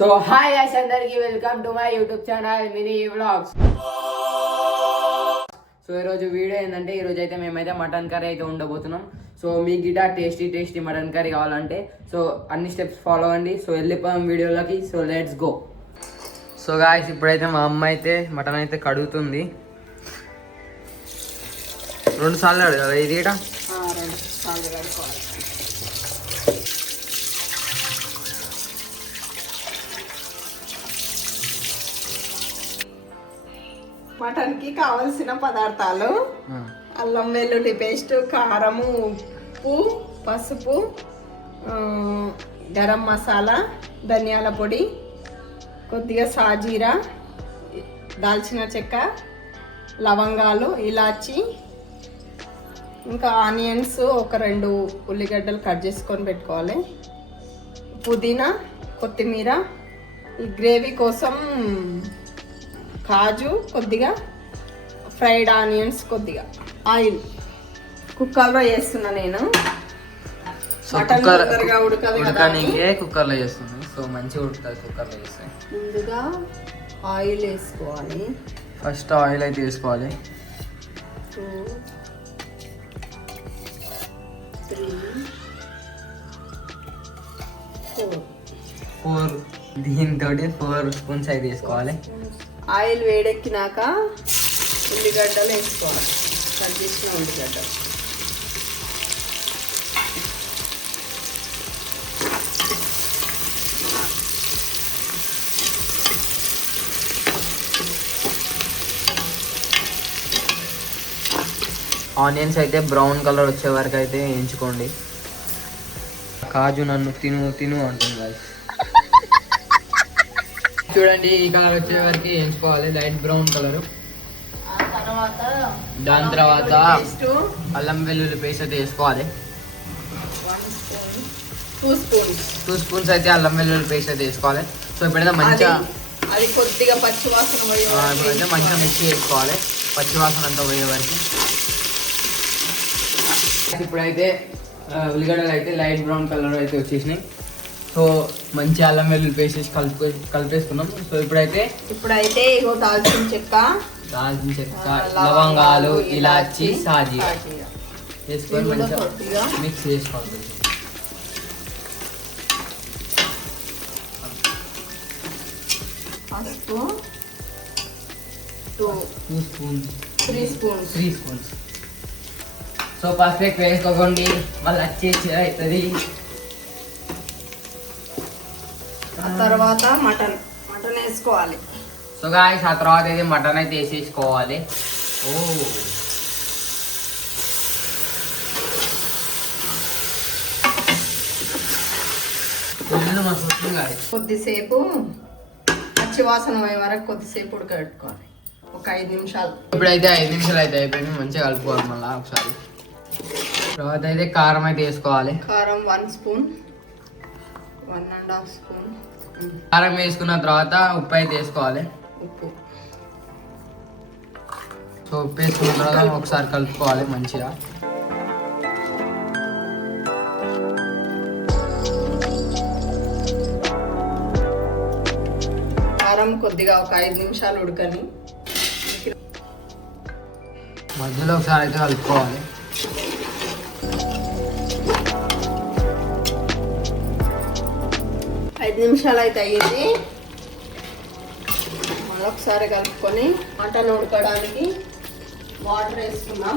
So hi guys అందరికి welcome to my YouTube channel mini vlogs. So ఈరోజు video ఏంటంటే ఈరోజు అయితే మేమైతే మటన్ కర్రీ అయితే ఉండబోతున్నాం. సో మీ గిటా టేస్టీ మటన్ కర్రీ కావాలంటే సో అన్ని స్టెప్స్ ఫాలో అవ్వండి. సో వెళ్ళిపోయాం వీడియోలోకి. So let's go. So guys ఇప్పుడైతే మా అమ్మ అయితే మటన్ అయితే కడుగుతుంది. 2 సార్లు కడగాలి ఇది ఇట. 2 సార్లు కడుకోవాలి. మటన్కి కావలసిన పదార్థాలు: అల్లం వెల్లుల్లి పేస్ట్, కారము, ఉప్పు, పసుపు, గరం మసాలా, ధనియాల పొడి, కొద్దిగా సాజీరా, దాల్చిన చెక్క, లవంగాలు, ఇలాచి, ఇంకా ఆనియన్స్, ఒక 2 ఉల్లిగడ్డలు కట్ చేసుకొని పెట్టుకోవాలి, పుదీనా, కొత్తిమీర. ఈ గ్రేవీ కోసం కాజు, కొద్దిగా ఫ్రైడ్ ఆనియన్స్, కొద్దిగా ఆయిల్. కుక్కర్లో చేస్తున్నా నేను. మటన్ తొందరగా ఉడకదు కదా అని కుక్కర్లో చేస్తున్నాను. సో మంచిగా ఉడుకుతుంది కుక్కర్లో చేస్తే. ముందుగా ఆయిల్ వేసుకోవాలి. ఫస్ట్ ఆయిల్ అయితే వేసుకోవాలి. 2, 3, 4 దీంతో 4 స్పూన్స్ అయితే వేసుకోవాలి. ఆయిల్ వేడెక్కినాక ఉల్లిగడ్డలు వేసుకోవాలి. కట్ చేసిన ఉల్లిగడ్డలు. ఆనియన్స్ అయితే బ్రౌన్ కలర్ వచ్చే వరకు అయితే వేయించుకోండి. కాజు నన్ను తిను అంటుంది guys. చూడండి ఈ కలర్ వచ్చే వరకు వేయించుకోవాలి, లైట్ బ్రౌన్ కలర్. దాని తర్వాత అల్లం వెల్లుల్లి పేస్ట్ అయితే వేసుకోవాలి. 2 స్పూన్స్ అయితే అల్లం వెల్లుల్లి పేస్ట్ అయితే వేసుకోవాలి. సో ఇప్పుడైతే మంచిగా అది కొద్దిగా పచ్చివాసన ఇప్పుడైతే మంచిగా మిక్స్ చేసుకోవాలి, పచ్చివాసన అంతా పోయే వరకు. ఇప్పుడైతే ఉల్లిగడ్డలు అయితే లైట్ బ్రౌన్ కలర్ అయితే వచ్చేసినాయి. సో మంచి అల్లం వెల్లుల్లి పేస్ట్ వేసి కలిపేసుకున్నాం. సో ఇప్పుడైతే ఇగో దాల్చిన చెక్క, లవంగాలు, ఇలాచి, సాజీరా వేసుకొని మంచిగా మిక్స్ చేసుకోవాలి. పసుపు 3 స్పూన్స్. సో పసుపు ఎక్కువ వేసుకోకండి, మళ్ళీ వచ్చేసి అవుతుంది. ఆ తర్వాత మటన్ వేసుకోవాలి. సో గాయ్స్ ఆ తర్వాత అయితే మటన్ అయితే వేసేసుకోవాలి. కొద్దిసేపు పచ్చివాసన పోయే వరకు కొద్దిసేపు ఉడకబెట్టుకోవాలి, ఒక 5 నిమిషాలు. ఇప్పుడైతే 5 నిమిషాలు అయితే అయిపోయింది. మంచిగా కలుపుకోవాలి మళ్ళీ ఒకసారి. తర్వాత అయితే కారం అయితే వేసుకోవాలి. కారం 1 స్పూన్, 1.5 స్పూన్. కారం వేసుకున్న తర్వాత ఉప్పు అయితే వేసుకోవాలి. సో ఉప్పు వేసుకున్న తర్వాత ఒకసారి కలుపుకోవాలి మంచిగా. కారం కొద్దిగా ఒక 5 నిమిషాలు ఉడకని మధ్యలో ఒకసారి అయితే కలుపుకోవాలి. నిమిషాలు అయితే అయ్యింది. మరొకసారి కలుపుకొని మటన్ ఉడకడానికి వాటర్ వేసుకున్నాం.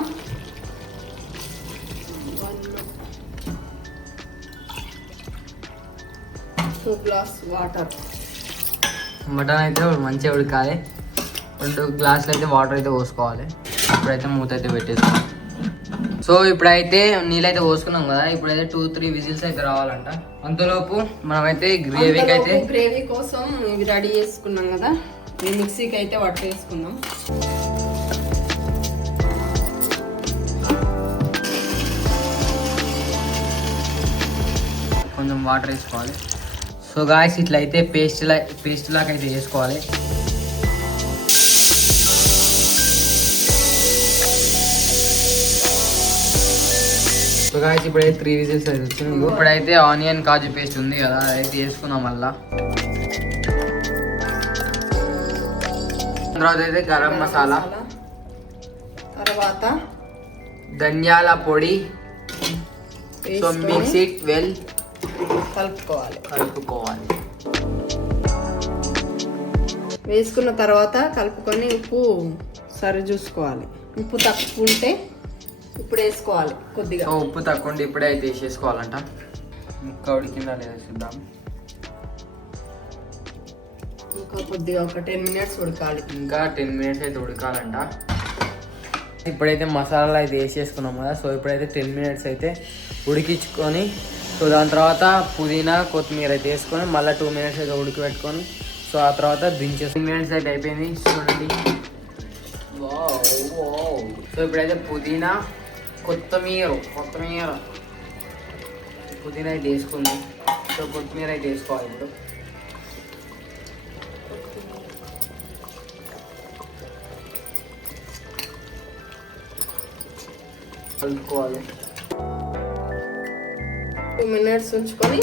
2 గ్లాస్ వాటర్. మటన్ అయితే మంచిగా ఉడకాలి. 2 గ్లాసులు అయితే వాటర్ అయితే పోసుకోవాలి. ఇప్పుడైతే మూత అయితే పెట్టేసుకోవాలి. సో ఇప్పుడైతే నీళ్ళైతే పోసుకున్నాం కదా, ఇప్పుడైతే 2-3 విజిల్స్ అయితే రావాలంట. అంతలోపు మనమైతే గ్రేవీ కోసం ఇవి రెడీ చేసుకున్నాం కదా, ఈ మిక్సీకి అయితే వాటర్ వేసుకున్నాం. కొంచెం వాటర్ వేసుకోవాలి. సో గాయస్ ఇట్లయితే పేస్ట్ లాగా అయితే వేసుకోవాలి. సో గాయ్స్ ఇప్పుడైతే 3 విజిల్స్ అయితే వచ్చింది. ఇప్పుడైతే ఆనియన్ కాజు పేస్ట్ ఉంది కదా, అదైతే వేసుకుందాం మళ్ళా. తర్వాత అయితే గరం మసాలా, తర్వాత ధనియాల పొడి. సో మిక్స్ ఇట్ వెల్, కలుపుకోవాలి. వేసుకున్న తర్వాత కలుపుకొని ఉప్పు సరి చూసుకోవాలి. ఉప్పు తక్కువ ఉంటే ఇప్పుడు వేసుకోవాలి కొద్దిగా. సో ఉప్పు తక్కువ ఉంటే ఇప్పుడే అయితే వేసేసుకోవాలంట. ముక్క ఉడికిందా లేదా చూద్దాం. ఇంకా కొద్దిగా ఒక 10 minutes ఉడకాలి. ఇంకా 10 minutes అయితే ఉడకాలంట. ఇప్పుడైతే మసాలాలు అయితే వేసేసుకున్నాం కదా. సో ఇప్పుడైతే 10 minutes అయితే ఉడికించుకొని, సో దాని తర్వాత పుదీనా కొత్తిమీర అయితే వేసుకొని మళ్ళీ 2 minutes అయితే ఉడికిపెట్టుకొని, సో ఆ తర్వాత దించేసి 10 minutes అయితే అయిపోయింది చూడండి. సో ఇప్పుడైతే పుదీనా కొత్తిమీర అయితే వేసుకుంది. సో కొత్తిమీర అయితే వేసుకోవాలి ఇప్పుడు. కలుపుకోవాలి. 2 minutes ఉంచుకొని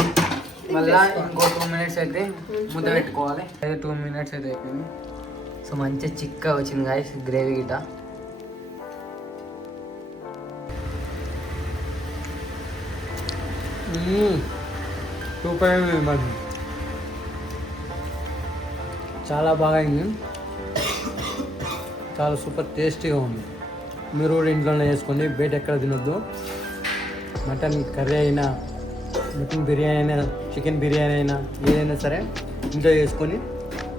మళ్ళీ ఇంకో 2 minutes అయితే ముద్ద పెట్టుకోవాలి. అయితే 2 minutes అయితే అయిపోయింది. సో మంచిగా చిక్కగా వచ్చింది గాయస్ గ్రేవీ గిట. సూపర్ మరి, చాలా బాగా అయింది. చాలా సూపర్ టేస్టీగా ఉంది. మీరు కూడా ఇంట్లోనే చేసుకోండి, బయట ఎక్కడ తినొద్దు. మటన్ కర్రీ అయినా, మటన్ బిర్యానీ అయినా, చికెన్ బిర్యానీ అయినా, ఏదైనా సరే ఇంట్లో చేసుకొని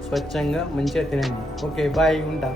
స్వచ్ఛంగా మంచిగా తినండి. ఓకే బాయ్, ఉంటా.